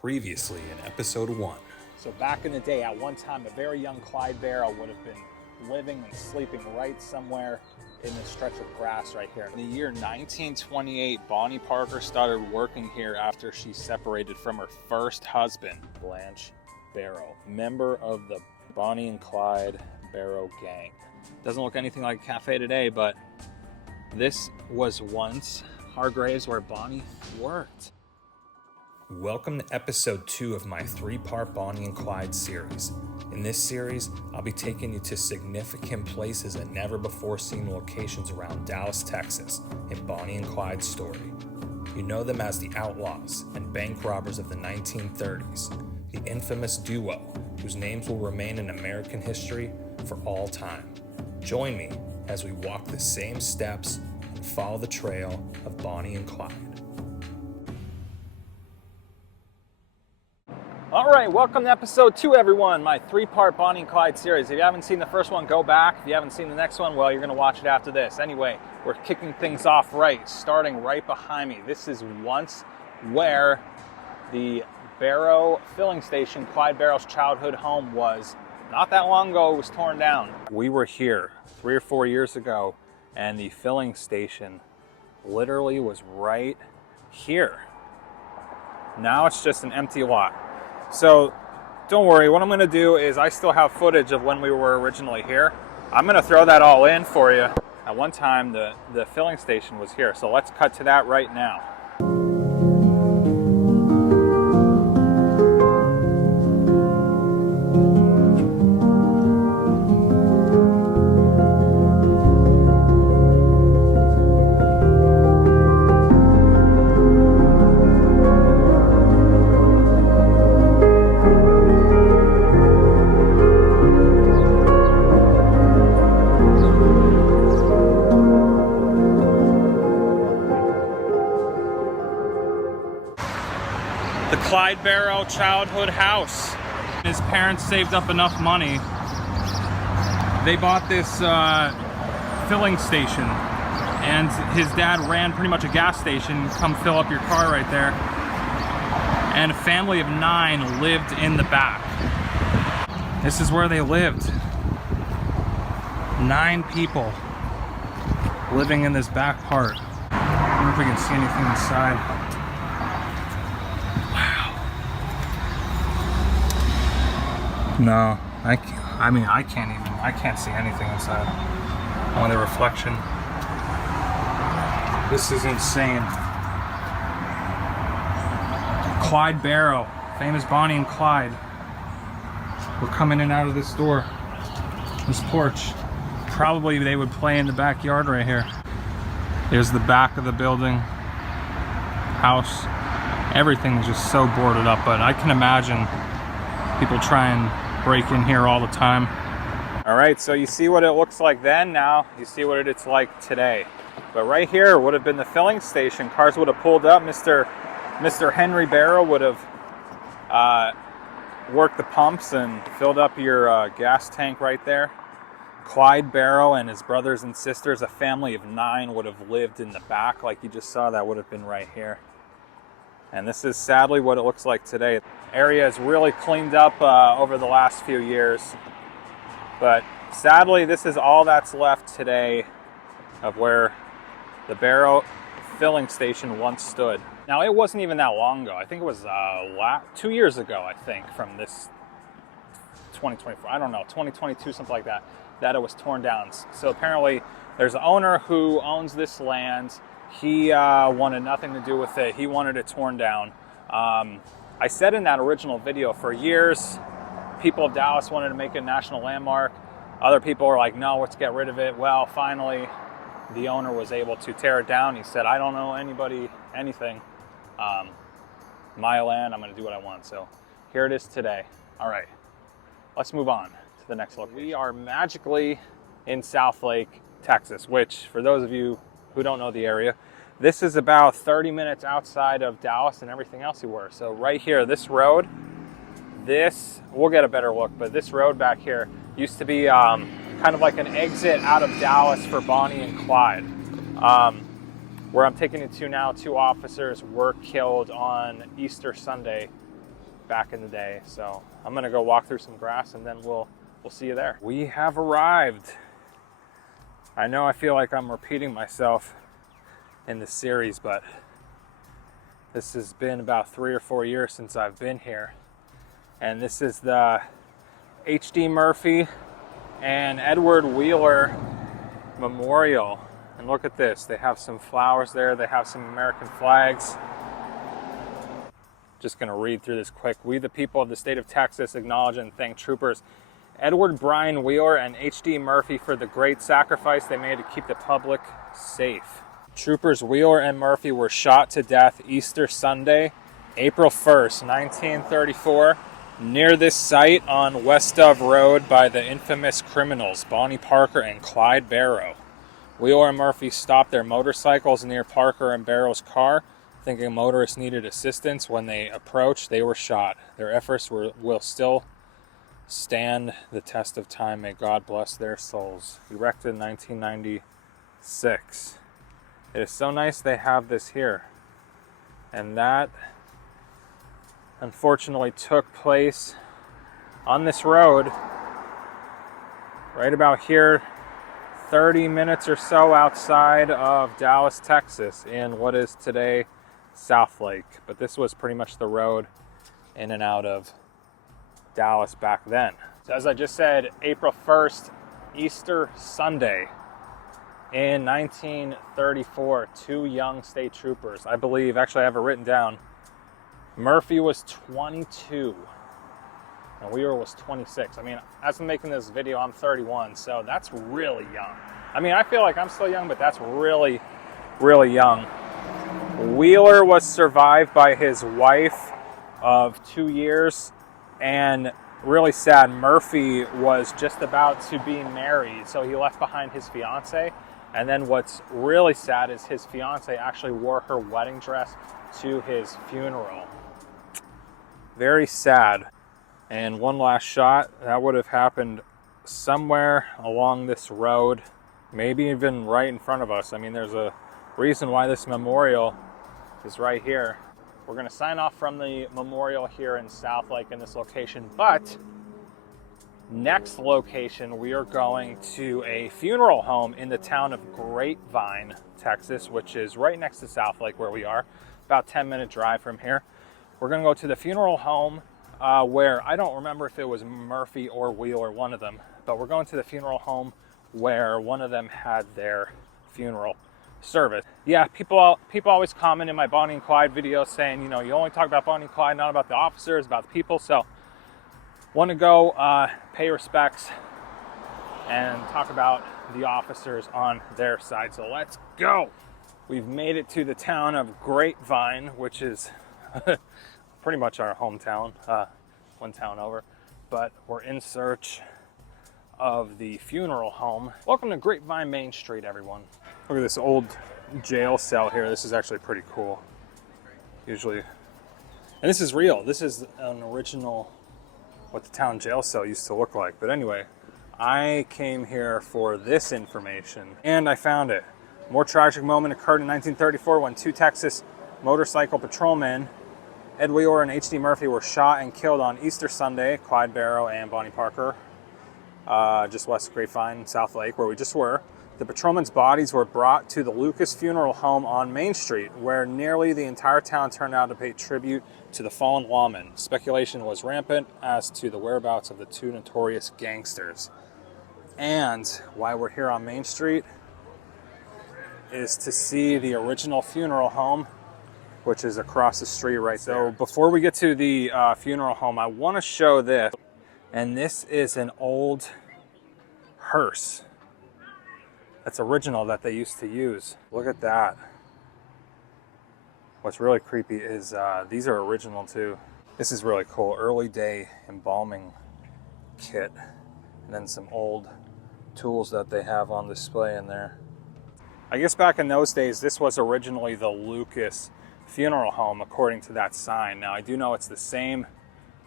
Previously in episode 1. So back in the day, at one time, a very young Clyde Barrow would have been living and sleeping right somewhere in this stretch of grass right here. In the year 1928, Bonnie Parker started working here after she separated from her first husband, Blanche Barrow, member of the Bonnie and Clyde Barrow Gang. Doesn't look anything like a cafe today, but this was once Hargraves where Bonnie worked. Welcome to episode 2 of my 3-part Bonnie and Clyde series. In this series, I'll be taking you to significant places and never before seen locations around Dallas, Texas, in Bonnie and Clyde's story. You know them as the outlaws and bank robbers of the 1930s, the infamous duo whose names will remain in American history for all time. Join me as we walk the same steps and follow the trail of Bonnie and Clyde. All right, welcome to episode 2, everyone, my 3-part Bonnie and Clyde series. If you haven't seen the first one, go back. If you haven't seen the next one, well, you're going to watch it after this. Anyway, we're kicking things off starting right behind me. This is once where the Barrow filling station, Clyde Barrow's childhood home, was. Not that long ago, it was torn down. We were here 3 or 4 years ago, and the filling station literally was right here. Now it's just an empty lot. So don't worry, what I'm going to do is I still have footage of when we were originally here. I'm going to throw that all in for you. At one time, the filling station was here, so let's cut to that right now. Clyde Barrow childhood house. His parents saved up enough money. They bought this filling station, and his dad ran pretty much a gas station. Come fill up your car right there. And a family of 9 lived in the back. This is where they lived. 9 people living in this back part. I wonder if we can see anything inside. No, I can't see anything inside. Only the reflection. This is insane. Clyde Barrow, famous Bonnie and Clyde, were coming in and out of this door, this porch. Probably they would play in the backyard right here. Here's the back of the building, house. Everything is just so boarded up, but I can imagine people try and break in here all the time. All right, so you see what it looks like then. Now you see what it's like today. But right here would have been the filling station. Cars would have pulled up. Mr. Henry Barrow would have worked the pumps and filled up your gas tank right there. Clyde Barrow and his brothers and sisters, a family of 9, would have lived in the back like you just saw. That would have been right here. And this is sadly what it looks like today. Area is really cleaned up over the last few years. But sadly, this is all that's left today of where the Barrow filling station once stood. Now, it wasn't even that long ago. I think it was 2 years ago, I think, from this 2024, I don't know, 2022, something like that, that it was torn down. So apparently there's an owner who owns this land. He wanted nothing to do with it. He wanted it torn down. I said in that original video, for years, people of Dallas wanted to make it a national landmark. Other people were like, no, let's get rid of it. Well, finally, the owner was able to tear it down. He said, I don't know anybody, anything. My land, I'm going to do what I want. So here it is today. All right, let's move on to the next location. We are magically in Southlake, Texas, which, for those of you who don't know the area, this is about 30 minutes outside of Dallas and everything else you were. So right here, this road, we'll get a better look, but this road back here used to be kind of like an exit out of Dallas for Bonnie and Clyde. Where I'm taking you to now, 2 officers were killed on Easter Sunday back in the day. So I'm gonna go walk through some grass and then we'll see you there. We have arrived. I know I feel like I'm repeating myself in this series, but this has been about 3 or 4 years since I've been here. And this is the H.D. Murphy and Edward Wheeler Memorial. And look at this, they have some flowers there, they have some American flags. Just gonna read through this quick. We, the people of the state of Texas, acknowledge and thank troopers Edward Bryan Wheeler and H.D. Murphy for the great sacrifice they made to keep the public safe. Troopers Wheeler and Murphy were shot to death Easter Sunday, April 1st, 1934, near this site on West of Road by the infamous criminals Bonnie Parker and Clyde Barrow. Wheeler and Murphy stopped their motorcycles near Parker and Barrow's car, thinking motorists needed assistance. When they approached, they were shot. Their efforts will still stand the test of time. May God bless their souls. Erected in 1996. It is so nice they have this here. And that unfortunately took place on this road right about here, 30 minutes or so outside of Dallas, Texas, in what is today South Lake. But this was pretty much the road in and out of Dallas back then. So as I just said, April 1st, Easter Sunday in 1934, 2 young state troopers, I believe, actually I have it written down, Murphy was 22 and Wheeler was 26. I mean, as I'm making this video, I'm 31, so that's really young. I mean, I feel like I'm still young, but that's really, really young. Wheeler was survived by his wife of 2 years, and really sad, Murphy was just about to be married, so he left behind his fiance. And then what's really sad is his fiance actually wore her wedding dress to his funeral. Very sad. And one last shot, that would have happened somewhere along this road, maybe even right in front of us. I mean, there's a reason why this memorial is right here. We're gonna sign off from the memorial here in South Lake in this location, but next location, we are going to a funeral home in the town of Grapevine, Texas, which is right next to South Lake where we are, about 10-minute drive from here. We're gonna go to the funeral home where, I don't remember if it was Murphy or Wheeler, one of them, but we're going to the funeral home where one of them had their funeral service. Yeah, people always comment in my Bonnie and Clyde videos saying, you know, you only talk about Bonnie and Clyde, not about the officers, about the people. So want to go pay respects and talk about the officers on their side. So let's go. We've made it to the town of Grapevine, which is pretty much our hometown, one town over, but we're in search of the funeral home. Welcome to Grapevine Main Street, everyone. Look at this old jail cell here. This is actually pretty cool. Usually, and this is real. This is an original, what the town jail cell used to look like. But anyway, I came here for this information and I found it. A more tragic moment occurred in 1934 when 2 Texas motorcycle patrolmen, Ed Wheeler and H.D. Murphy, were shot and killed on Easter Sunday. Clyde Barrow and Bonnie Parker, just west of Grapevine, South Lake, where we just were. The patrolmen's bodies were brought to the Lucas Funeral Home on Main Street, where nearly the entire town turned out to pay tribute to the fallen lawmen. Speculation was rampant as to the whereabouts of the 2 notorious gangsters. And why we're here on Main Street is to see the original funeral home, which is across the street right there. So before we get to the funeral home, I want to show this. And this is an old hearse. That's original that they used to use. Look at that. What's really creepy is these are original too. This is really cool. Early day embalming kit. And then some old tools that they have on display in there. I guess back in those days, this was originally the Lucas Funeral Home, according to that sign. Now, I do know it's the same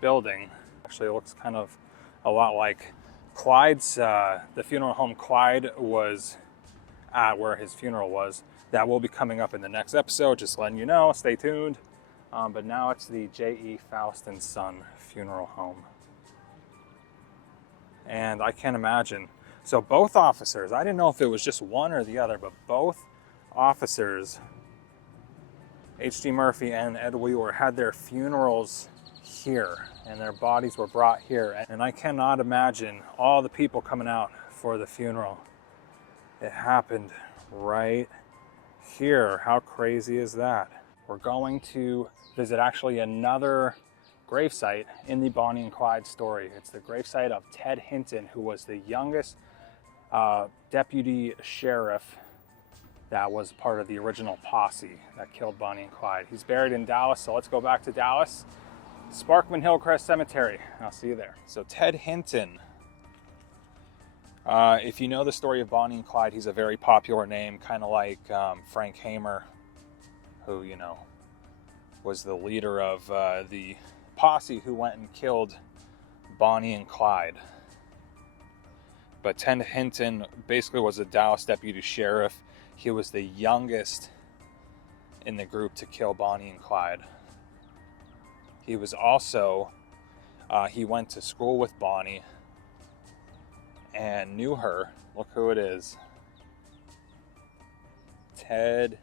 building. Actually, it looks kind of a lot like Clyde's, the funeral home Clyde was at, where his funeral was. That will be coming up in the next episode, just letting you know, stay tuned. But now it's the J.E. Faust and Son Funeral Home. And I can't imagine. So both officers, I didn't know if it was just one or the other, but both officers, H.D. Murphy and end.Whether, had their funerals here, and their bodies were brought here. And I cannot imagine all the people coming out for the funeral. It happened right here. How crazy is that? We're going to visit actually another gravesite in the Bonnie and Clyde story. It's the gravesite of Ted Hinton, who was the youngest deputy sheriff that was part of the original posse that killed Bonnie and Clyde. He's buried in Dallas, so let's go back to Dallas. Sparkman Hillcrest Cemetery. I'll see you there. So Ted Hinton, if you know the story of Bonnie and Clyde, he's a very popular name, kind of like Frank Hamer, who, you know, was the leader of the posse who went and killed Bonnie and Clyde. But Ted Hinton basically was a Dallas deputy sheriff. He was the youngest in the group to kill Bonnie and Clyde. He was also, he went to school with Bonnie and knew her. Look who it is. Ted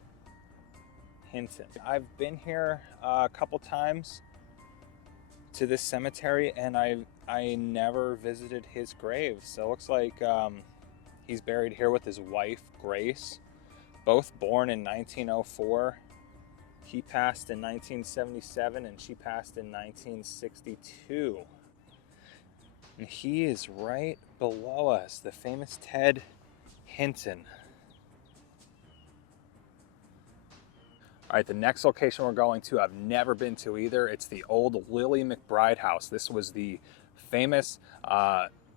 Hinton. I've been here a couple times to this cemetery, and I never visited his grave. So it looks like he's buried here with his wife, Grace, both born in 1904. He passed in 1977 and she passed in 1962. And he is right below us, the famous Ted Hinton. All right, the next location we're going to, I've never been to either. It's the old Lily McBride house. This was the famous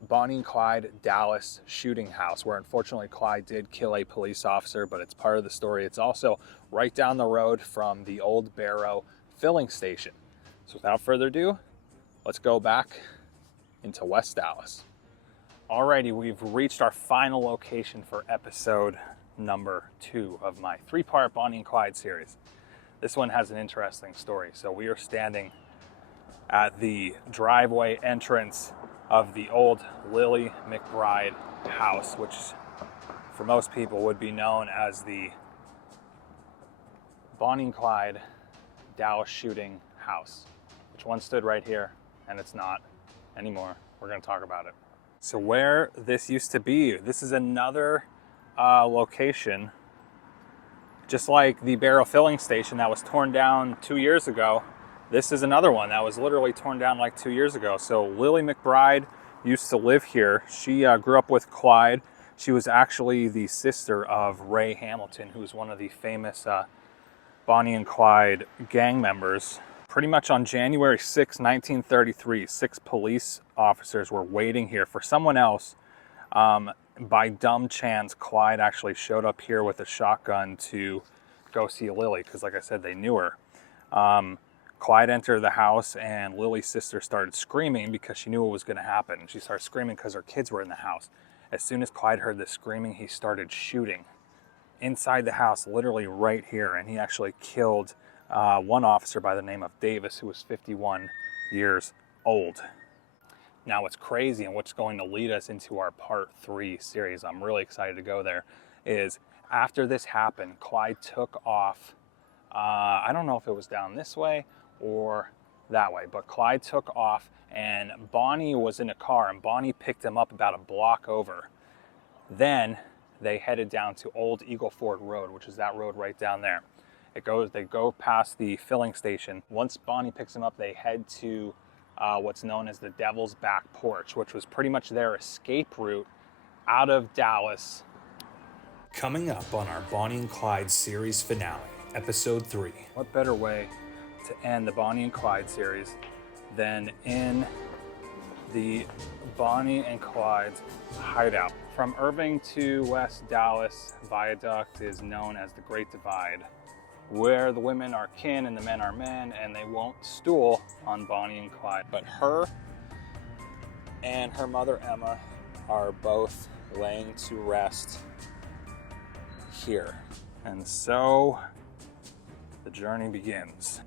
Bonnie and Clyde Dallas shooting house, where unfortunately Clyde did kill a police officer, but it's part of the story. It's also right down the road from the old Barrow filling station. So without further ado, let's go back into West Dallas. Alrighty, we've reached our final location for episode number 2 of my 3-part Bonnie and Clyde series. This one has an interesting story. So we are standing at the driveway entrance of the old Lily McBride house, which for most people would be known as the Bonnie and Clyde Dallas shooting house, which once stood right here, and it's not anymore. We're going to talk about it. So where this used to be, this is another location, just like the Barrow filling station that was torn down 2 years ago. This is another one that was literally torn down like 2 years ago. So Lily McBride used to live here. She grew up with Clyde. She was actually the sister of Ray Hamilton, who was one of the famous Bonnie and Clyde gang members. Pretty much on January 6, 1933, 6 police officers were waiting here for someone else. By dumb chance, Clyde actually showed up here with a shotgun to go see Lily, because like I said, they knew her. Clyde entered the house and Lily's sister started screaming because she knew what was going to happen. She started screaming because her kids were in the house. As soon as Clyde heard the screaming, he started shooting inside the house, literally right here. And he actually killed one officer by the name of Davis, who was 51 years old. Now what's crazy, and what's going to lead us into our part 3 series, I'm really excited to go there, is after this happened, Clyde took off. I don't know if it was down this way or that way, but Clyde took off and Bonnie was in a car, and Bonnie picked him up about a block over. Then they headed down to Old Eagle Ford Road, which is that road right down there. They go past the filling station. Once Bonnie picks him up, they head to what's known as the Devil's Back Porch, which was pretty much their escape route out of Dallas. Coming up on our Bonnie and Clyde series finale, episode 3. What better way to end the Bonnie and Clyde series than in the Bonnie and Clyde's hideout? From Irving to West Dallas, viaduct is known as the Great Divide, where the women are kin and the men are men, and they won't stool on Bonnie and Clyde. But her and her mother Emma are both laying to rest here. And so the journey begins.